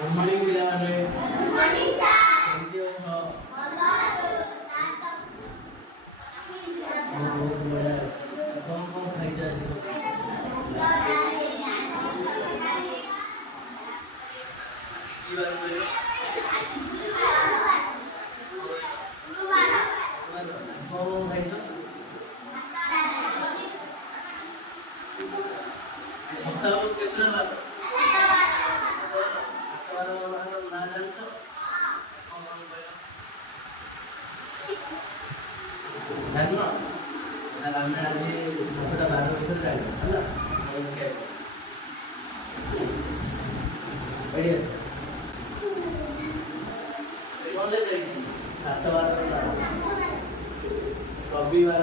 Good morning पिलाମାନେ। Good morning sir. କେମିତି ଅଛ? ଭଲ ଅଛୁ ସାର୍। ବହୁତ ବଢିଆ ଅଛି। କଣ ଖାଇଛ ଆଜି? କି ବାର କହିଲ? ଗୁରୁବାର। କଣ ଖାଇଛ? ସପ୍ତାହକୁ କେତେଟା ବାର? ବାର ନାଁ ଜାଣିଛ? କଣ କହିଲ? ଜାଣିନ? ଆମେ ଆଜି 7ଟା ବାର ବିଷୟରେ ଜାଣିବା ହେଲା। ଓକେ ଏଠି ଆସ। କଣ ଲେଖାହେଇଛି? 7 ବାରର ନାଁ। ରବିବାର,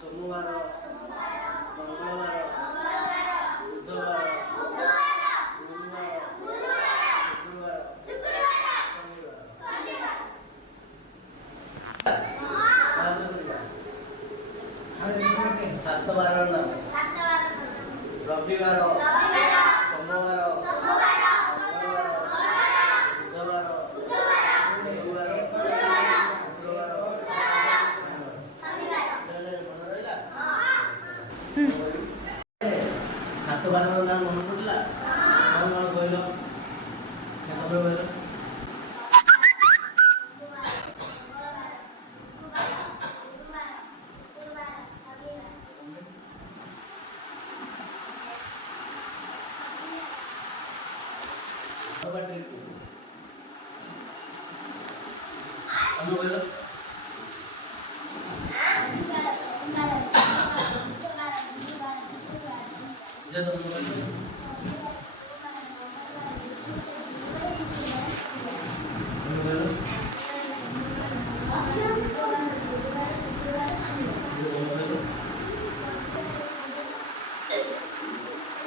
ସୋମବାର, ମଙ୍ଗଳବାର, ବୁଧବାର, ଗୁରୁବାର, ଶୁକ୍ରବାର, ଶନିବାର। 7 ବାରର ନାମ। ରବିବାର, ସୋମବାର, ମଙ୍ଗଳବାର, ବୁଧବାର, ଗୁରୁବାର, ଶୁକ୍ରବାର, ଶନିବାର। ମନେ ରହିଲା? 7 ବାରର ନାମ ମନେ ପଡ଼ିଲା? କଣ କଣ କହିଲ? ତମେ କହିଲ? ତମେ କହିଲ? ଯେ ତମେ କହିଲ?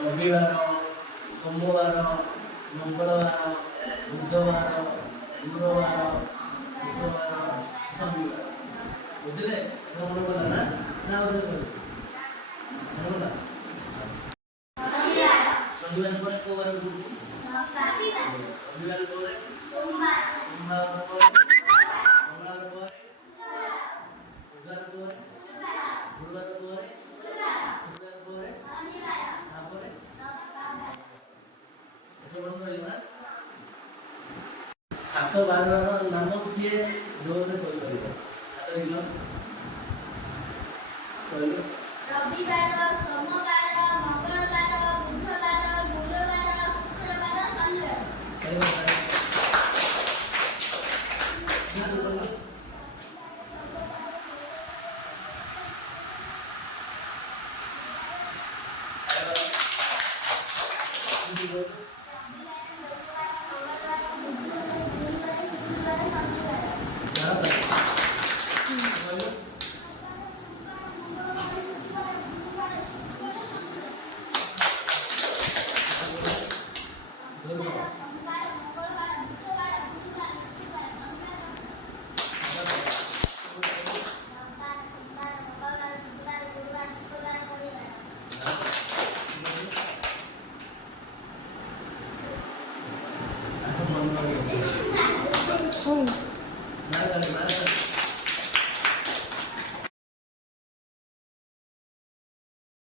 ରବିବାର, ସୋମବାର, ମଙ୍ଗଳବାର, ବୁଧବାର, ଗୁରୁବାର, ଶୁକ୍ରବାର, ଶନିବାର। ବୁଝିଲେ? ମନେ ପଡ଼ିଲା ନା? ନା ଆଉ କହିଲେ? ମନେ ପଡ଼ିଲା? ଶନିବାର ପରେ କୋଉ ବାର ପଡୁଛି? ରବିବାର ପରେ ସୋମବାର ପରେ ମଙ୍ଗଳବାର ପରେ ବୁଧବାର ପରେ ଗୁରୁବାର ପରେ ଶୁକ୍ରବାର ପରେ ତାପରେ ମନେ ରହିଲା? 7 ବାରର ନାମ କିଏ ଜୋରରେ କହିପାରିବ? ହାତ କହିଲ? ରବିବାର, ସୋମବାର, ମଙ୍ଗଳବାର, ବୁଧବାର, ଗୁରୁବାର, ଶୁକ୍ରବାର, ଶନିବାର।